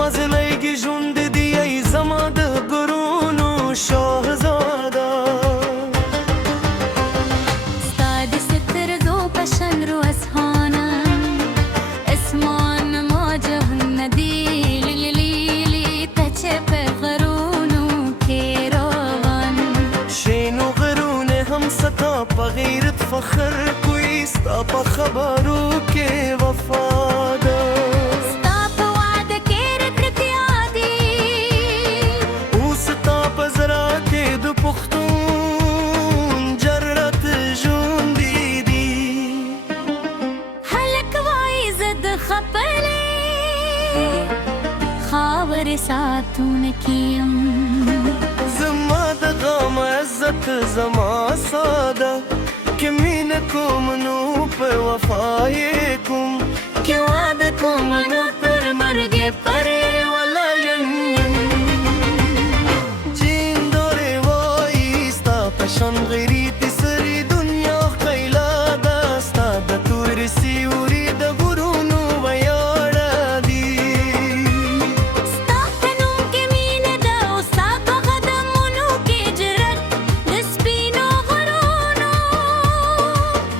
مزلېږي ژوند دی ای زما د غرونو شاهزاده ستا د سترګو په شنرو اسهانه اسمان موجونه دي لیلي ته چې په غرونو کې روان شینو غرونه هم ستا په غیرت فخر کوي ستا په خبرو کې وفاده خاور ساتون کیم زما د غم عزت زما ساده که مینه کوم نو په وفای کوم که واده کوم نو تر مرګ پرې ولایم جین دورې وایي ستا په شان غیري د سرې دنیا ښکلا ده ستا د تور سیوري د غرونو ویاړه دي ستا په نوم کې مینه ده او ستا په قدمونو کې جرأت د سپینو غرونو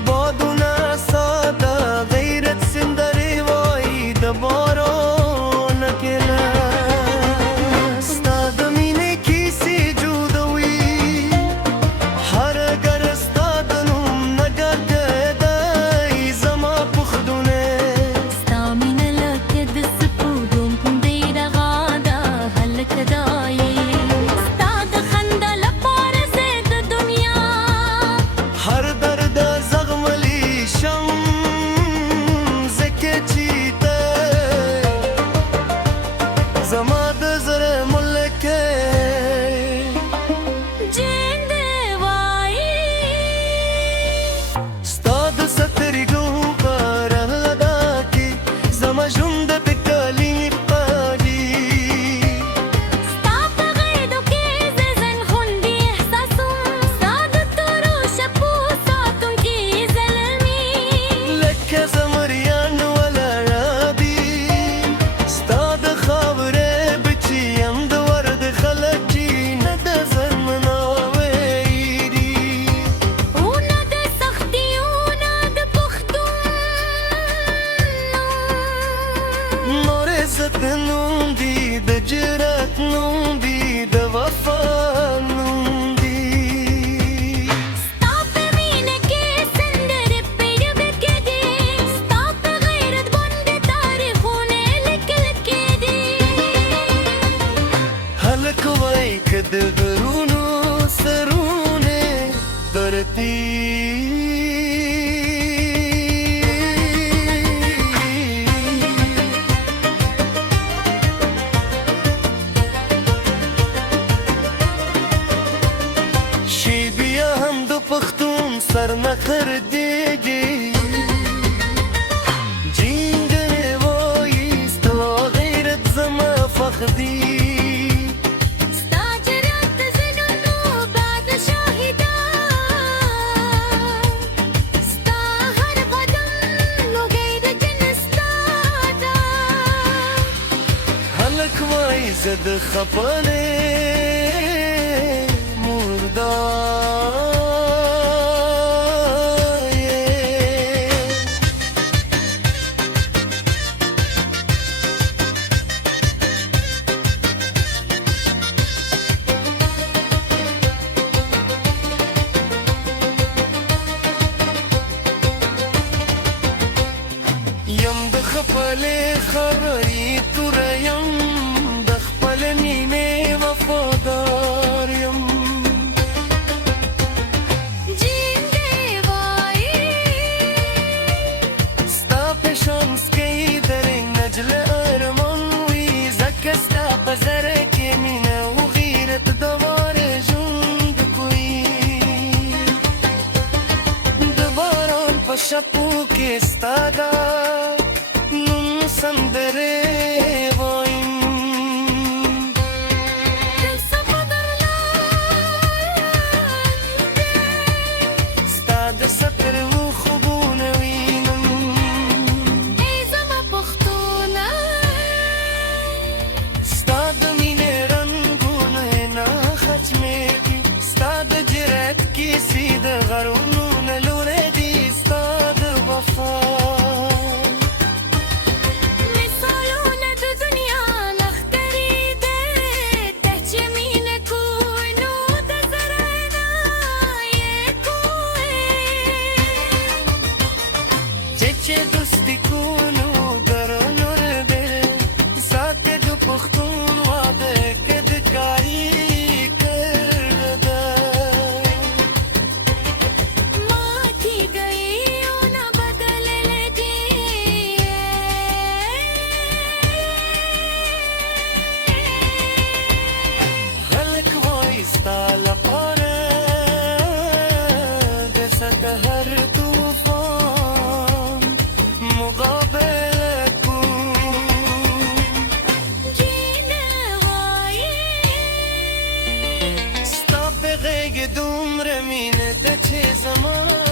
بادونه ساده غیرت سندرې وایي د باران کله ستا د مینې کیسې جوړوي هر ګر ستا د نوم نه ډکه دی زما پخدونه ستا مینه لکه د سپوږو غوندې رغا ده هلک دا یې ستا د خندا لپاره زه د دنیا هر درد زغملی شم ځکه چې ته زما د زړه ملکه جین دې وایي ستا د سترګو په رڼا کې زما ژوند د کلي ښکاري ستا په غېږو کې زه زنخوندي احساسوم ستا د تورو شپو ساتونکي زلمي لکه زمریان ولاړه دي ستا د خاورې بچیان د ورد خلک چې نه د زلمنا ویري ونه د سختیونه د پښتون نور عزت نوم دی د جرأت نوم دی د وفا نوم دی ستا په مینه کې سندرې پیډه کېدې ستا په غیرت باندې تاریخونه لیکل کېدې هلک وای که د غرونو سرونه درتي شي بیا هم د پښتون سر نه خردېږي جینګې وایي ستا غیرت زما فخر دی ستا جرأت د زړونو بادشاهي ده ستا هر قدم لوګی د جنت ستا ده هلک وای زه د خپلې مردار یم. یم د خپلې خبرې توره یم د خپل مینې وفادار یم جین دې وایي ستا په شان سکی درې نجله ارمان وي ځکه ستا په زړه کې مینه او غیرت د واره ژوند کوي د باران په شپو کې ستا دا نوم سندرې وایم ستا د سترګو خوبونه وینم ای زما پښتونه دومره مینه ده چې زما